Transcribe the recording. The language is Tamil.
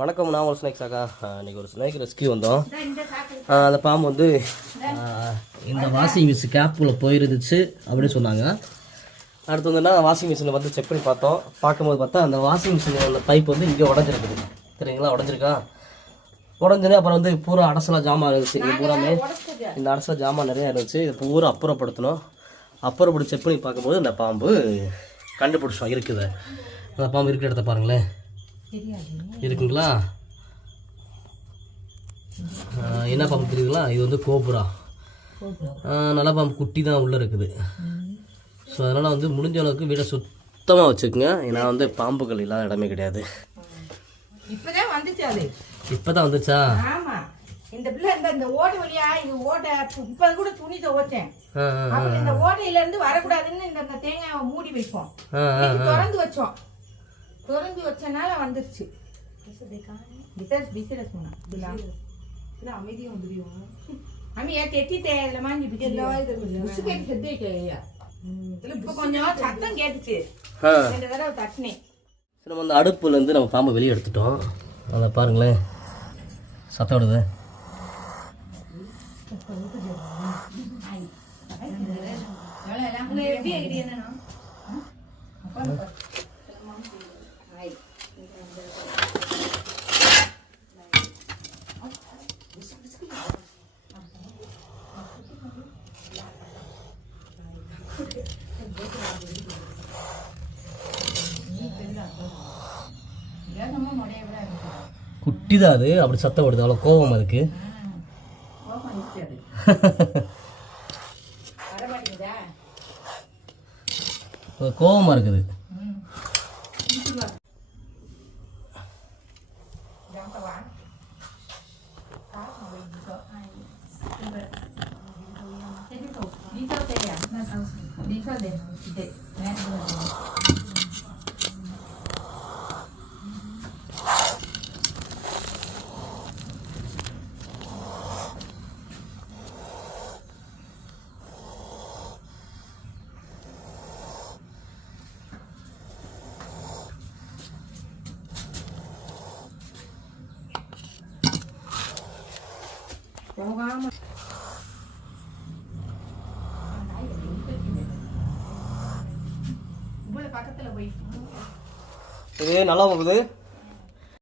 வணக்கம், நான் ஒரு ஸ்னேக் சாக்கா. இன்றைக்கி ஒரு ஸ்னேக் ரெஸ்கியூ வந்தோம். அந்த பாம்பு வந்து இந்த வாஷிங் மிஷின் கேப்புக்குள்ளே போயிருந்துச்சு அப்படின்னு சொன்னாங்க. அடுத்து வந்துன்னா வாஷிங் மிஷினில் வந்து செக் பண்ணி பார்க்கும்போது பார்த்தா அந்த வாஷிங் மிஷினோட பைப் வந்து இங்கே உடஞ்சிருக்குது. சரிங்களா, உடஞ்சிருக்கா. உடஞ்சுன்னு அப்புறம் வந்து பூரா அடசலாக ஜாமான் இருந்துச்சு. இது பூராமே இந்த அடசலாக ஜாமான் நிறையா இருந்துச்சு. இது பூரா அப்புறப்படுத்தணும். அப்புறப்படி செக் பண்ணி பார்க்கும்போது இந்த பாம்பு கண்டுபிடிச்சோம் இருக்குது. அந்த பாம்பு இருக்கிற இடத்த பாருங்களேன், இருக்குங்களா. என்ன பாம்பு தெரியுதுங்களா? இது வந்து கோபுரா. நல்ல பாம்பு குட்டி தான் உள்ளே இருக்குது. ஸோ அதனால் வந்து முடிஞ்ச அளவுக்கு வீடை சுத்தமாக வச்சுக்கோங்க. ஏன்னா வந்து பாம்புகள் இல்லாத இடமே கிடையாது. இப்போ தான் வந்துச்சா? இந்த பிள்ளை இந்த ஓட்டை வழியா இது ஓட்டை இப்ப கூட துணி துவைச்சேன். இந்த ஓட்டையில இருந்து வரக்கூடாதுன்னு இந்த தேங்காயை மூடி வைப்போம். திறந்து வச்சனால வந்துருச்சு. கொஞ்சம் சத்தம் கேட்டுச்சு. நம்ம அந்த அடுப்புலேருந்து நம்ம பாம்பை வெளியே எடுத்துட்டோம். அதை பாருங்களேன், சத்தம் விடுது. குட்டி தான் அது, அப்படி சத்தம் விடுது. அவ்வளோ கோபம் அதுக்கு. கோபமா இருக்குது. இது நல்லா போகுது.